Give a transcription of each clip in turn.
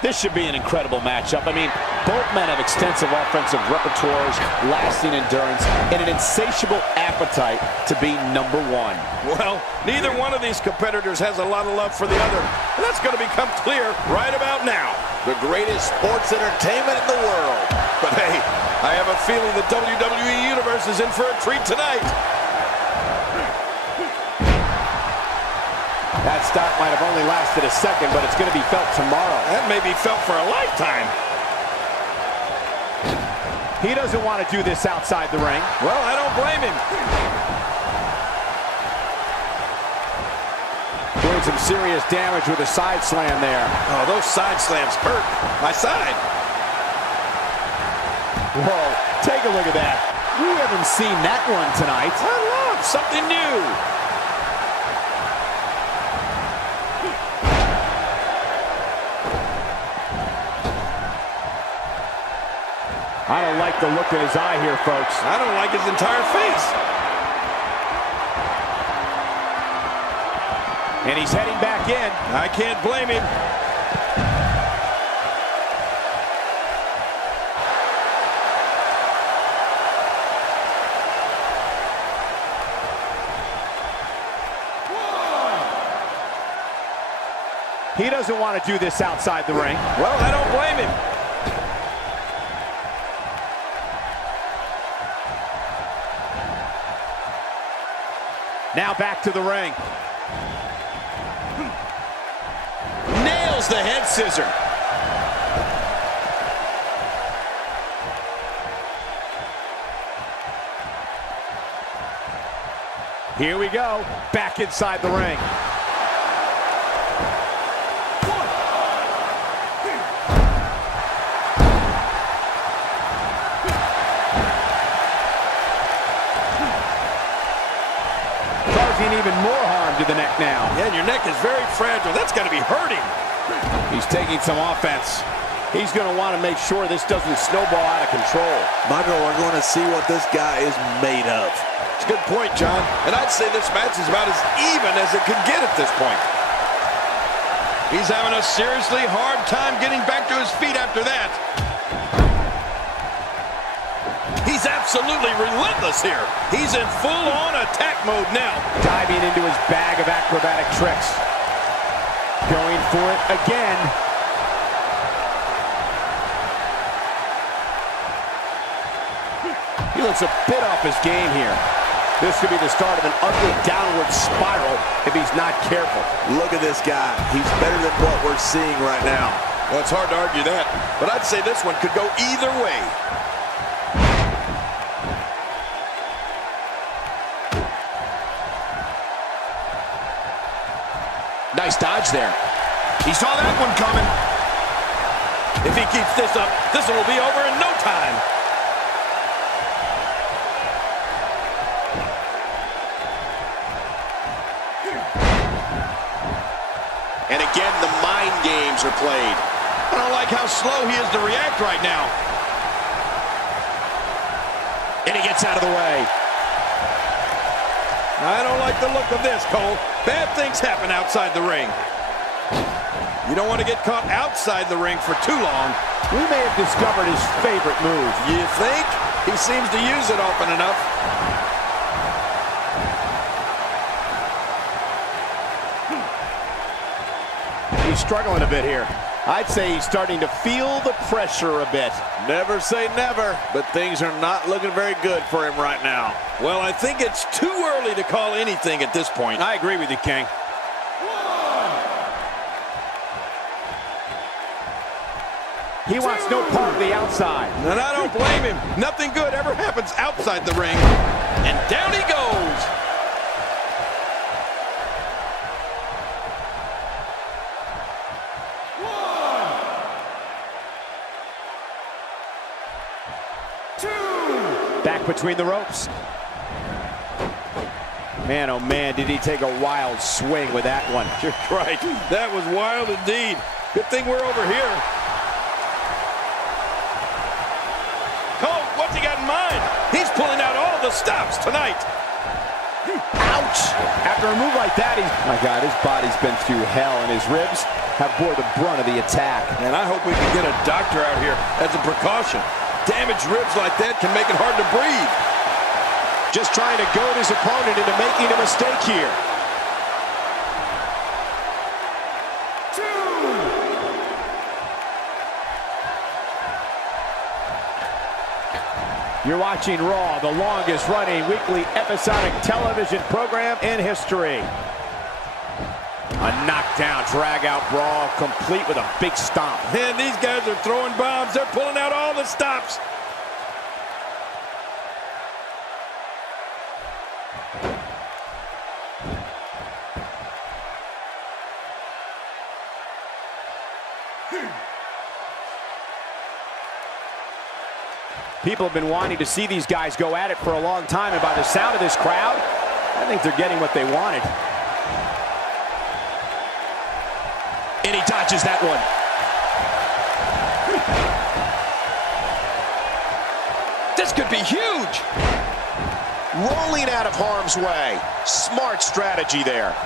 This should be an incredible matchup. I mean, both men have extensive offensive repertoires, lasting endurance, and an insatiable appetite to be number one. Well, neither one of these competitors has a lot of love for the other. And that's going to become clear right about now. The greatest sports entertainment in the world. But hey, I have a feeling the WWE Universe is in for a treat tonight. That stop might have only lasted a second, but it's going to be felt tomorrow. That may be felt for a lifetime. He doesn't want to do this outside the ring. Well, I don't blame him. Doing some serious damage with a side slam there. Oh, those side slams hurt my side. Whoa, take a look at that. We haven't seen that one tonight. I love something new. I don't like the look in his eye here, folks. I don't like his entire face. And he's heading back in. I can't blame him. He doesn't want to do this outside the ring. Well, I don't blame him. Now back to the ring. Nails the head scissor. Here we go. Back inside the ring. Even more harm to the neck now. Yeah, and your neck is very fragile. That's got to be hurting. He's taking some offense. He's going to want to make sure this doesn't snowball out of control. Michael, we're going to see what this guy is made of. It's a good point, John. And I'd say this match is about as even as it could get at this point. He's having a seriously hard time getting back to his feet after that. He's absolutely relentless here. He's in full-on attack mode now. Diving into his bag of acrobatic tricks. Going for it again. He looks a bit off his game here. This could be the start of an ugly downward spiral if he's not careful. Look at this guy. He's better than what we're seeing right now. Well, it's hard to argue that, but I'd say this one could go either way. Nice dodge there. He saw that one coming. If he keeps this up, this one will be over in no time. And again, the mind games are played. I don't like how slow he is to react right now. And he gets out of the way. I don't like the look of this, Cole. Bad things happen outside the ring. You don't want to get caught outside the ring for too long. We may have discovered his favorite move. You think? He seems to use it often enough. He's struggling a bit here. I'd say he's starting to feel the pressure a bit. Never say never, but things are not looking very good for him right now. Well, I think it's too early to call anything at this point. I agree with you, King. He wants no part of the outside. And I don't blame him. Nothing good ever happens outside the ring. And down he goes. Back between the ropes. Man, oh man, did he take a wild swing with that one. You're right. That was wild indeed. Good thing we're over here. Cole, what's he got in mind? He's pulling out all the stops tonight. Ouch! Ouch! After a move like that, my God, his body's been through hell, and his ribs have bore the brunt of the attack. And I hope we can get a doctor out here as a precaution. Damaged ribs like that can make it hard to breathe. Just trying to goad his opponent into making a mistake here. You're watching Raw, the longest running weekly episodic television program in history. A knockdown, drag-out brawl, complete with a big stomp. Man, these guys are throwing bombs. They're pulling out all the stops. People have been wanting to see these guys go at it for a long time, and by the sound of this crowd, I think they're getting what they wanted. And he dodges that one. This could be huge. Rolling out of harm's way. Smart strategy there.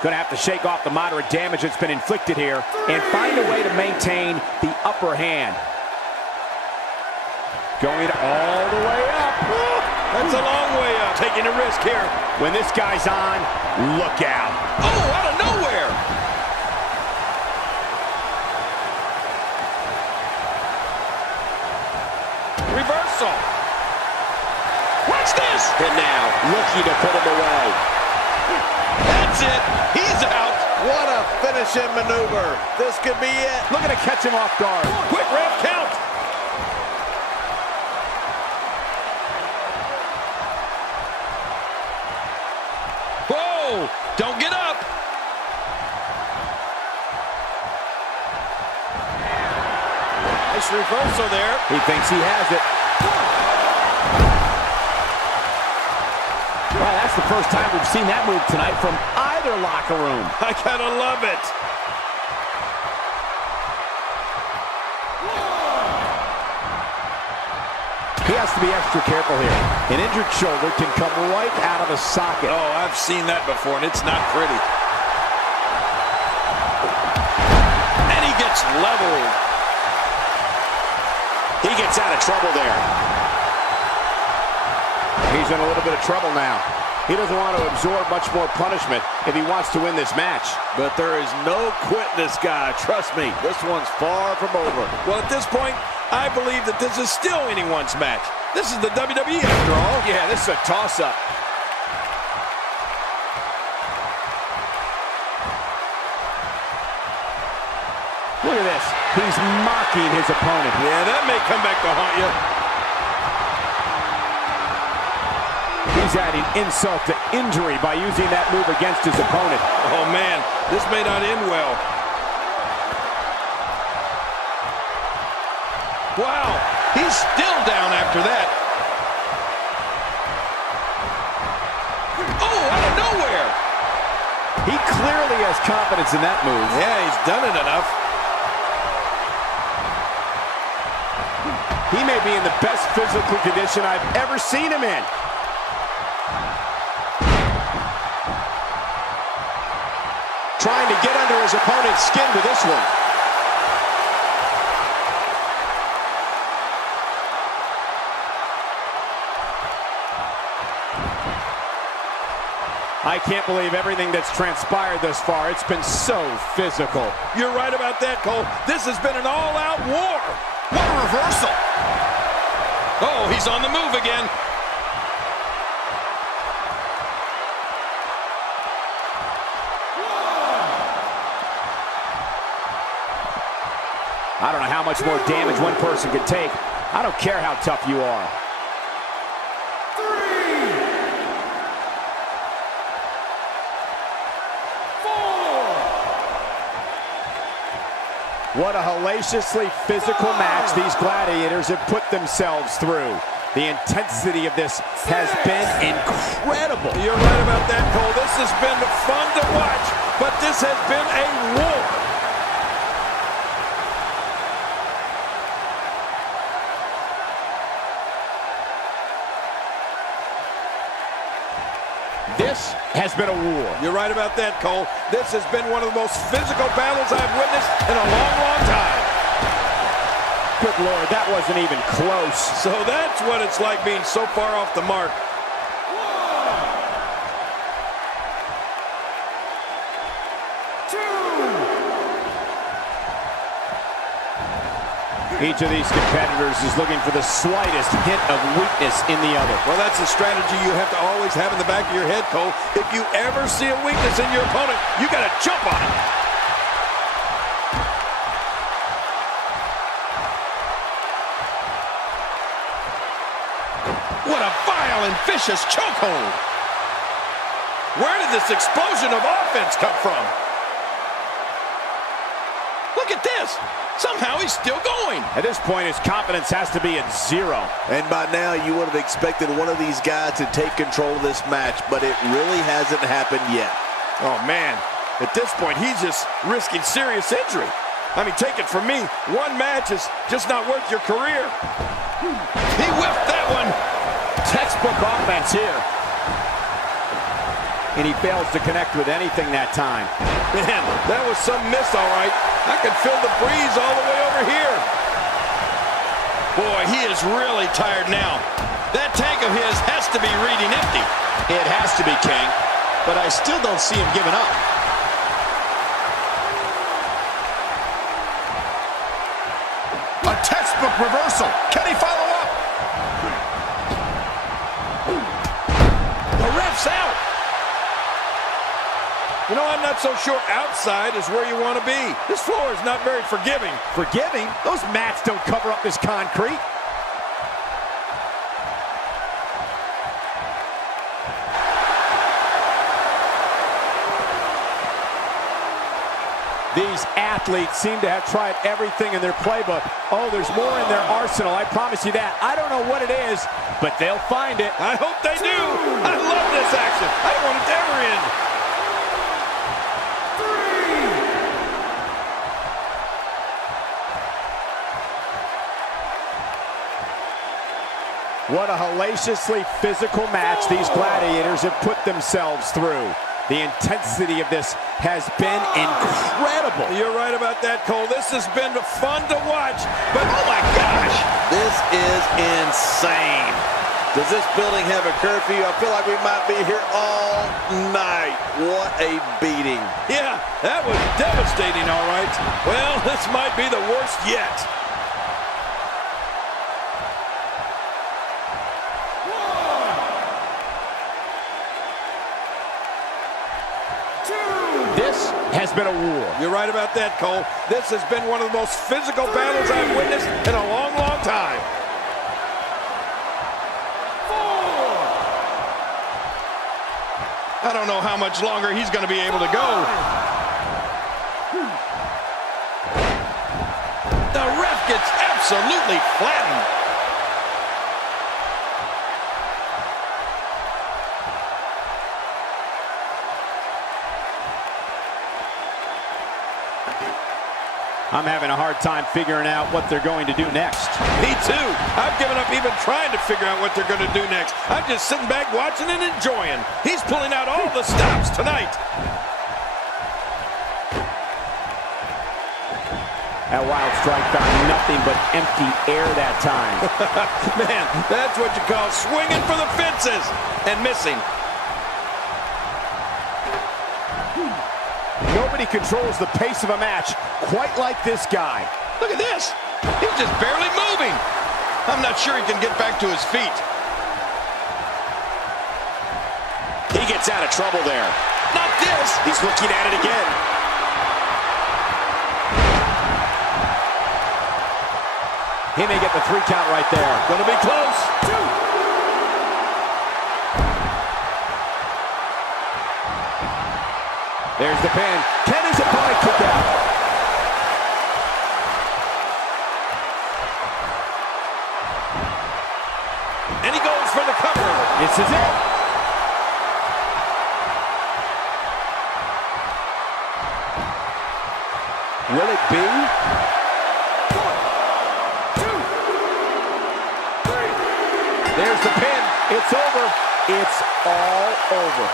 Going to have to shake off the moderate damage that's been inflicted here and find a way to maintain the upper hand. Going all the way up. That's a long way up. Taking a risk here. When this guy's on, look out. Oh, out of nowhere. Reversal. Watch this. And now, looking to put him away. That's it. He's out. What a finishing maneuver. This could be it. Looking to catch him off guard. Quick ref count. Whoa! Don't get up. Nice reversal there. He thinks he has it. Well, that's the first time we've seen that move tonight from either locker room. I gotta love it. He has to be extra careful here. An injured shoulder can come right out of a socket. Oh, I've seen that before, and it's not pretty. And he gets leveled. He gets out of trouble there. He's in a little bit of trouble now. He doesn't want to absorb much more punishment if he wants to win this match. But there is no quitting this guy. Trust me, this one's far from over. Well, at this point, I believe that this is still anyone's match. This is the WWE after all. Yeah, this is a toss-up. Look at this. He's mocking his opponent. Yeah, that may come back to haunt you. He's adding insult to injury by using that move against his opponent. Oh, man, this may not end well. Wow, he's still down after that. Oh, out of nowhere. He clearly has confidence in that move. Yeah, he's done it enough. He may be in the best physical condition I've ever seen him in. Trying to get under his opponent's skin with this one. I can't believe everything that's transpired thus far. It's been so physical. You're right about that, Cole. This has been an all-out war. What a reversal. Oh, he's on the move again. I don't know how much more damage one person could take. I don't care how tough you are. What a hellaciously physical match these gladiators have put themselves through. The intensity of this has been incredible. You're right about that, Cole. This has been fun to watch, but this has been a war. has been a war. You're right about that, Cole. This has been one of the most physical battles I've witnessed in a long, long time. Good Lord, that wasn't even close. So that's what it's like being so far off the mark. Each of these competitors is looking for the slightest hint of weakness in the other. Well, that's a strategy you have to always have in the back of your head, Cole. If you ever see a weakness in your opponent, you got to jump on it. What a vile and vicious chokehold. Where did this explosion of offense come from? Look at this. Somehow he's still going. At this point, his confidence has to be at zero. And by now, you would have expected one of these guys to take control of this match, but it really hasn't happened yet. Oh, man. At this point, he's just risking serious injury. I mean, take it from me. One match is just not worth your career. He whiffed that one. Textbook offense here. And he fails to connect with anything that time. Man, that was some miss, all right. I can feel the breeze all the way over here. Boy, he is really tired now. That tank of his has to be reading empty. It has to be, King, but I still don't see him giving up. A textbook reversal. Can he follow up? The ref's out. You know, I'm not so sure outside is where you want to be. This floor is not very forgiving. Forgiving? Those mats don't cover up this concrete. These athletes seem to have tried everything in their playbook. Oh, there's more in their arsenal, I promise you that. I don't know what it is, but they'll find it. I hope they do. I love this action. I don't want it to ever end. What a hellaciously physical match these gladiators have put themselves through. The intensity of this has been incredible. You're right about that, Cole. This has been fun to watch, but oh my gosh! This is insane. Does this building have a curfew? I feel like we might be here all night. What a beating. Yeah, that was devastating, all right. Well, this might be the worst yet. This has been a war. You're right about that, Cole. This has been one of the most physical battles I've witnessed in a long, long time. 4. I don't know how much longer he's going to be able to go. The ref gets absolutely flattened. I'm having a hard time figuring out what they're going to do next. Me too. I've given up even trying to figure out what they're going to do next. I'm just sitting back watching and enjoying. He's pulling out all the stops tonight. That wild strike found nothing but empty air that time. Man, that's what you call swinging for the fences and missing. Nobody controls the pace of a match quite like this guy. Look at this. He's just barely moving. I'm not sure he can get back to his feet. He gets out of trouble there. Not this. He's looking at it again. He may get the 3 count right there. Gonna be close. 2. There's the pin. Can his opponent kick out? And he goes for the cover. This is it. Will it be? 1, 2, 3. There's the pin. It's over. It's all over.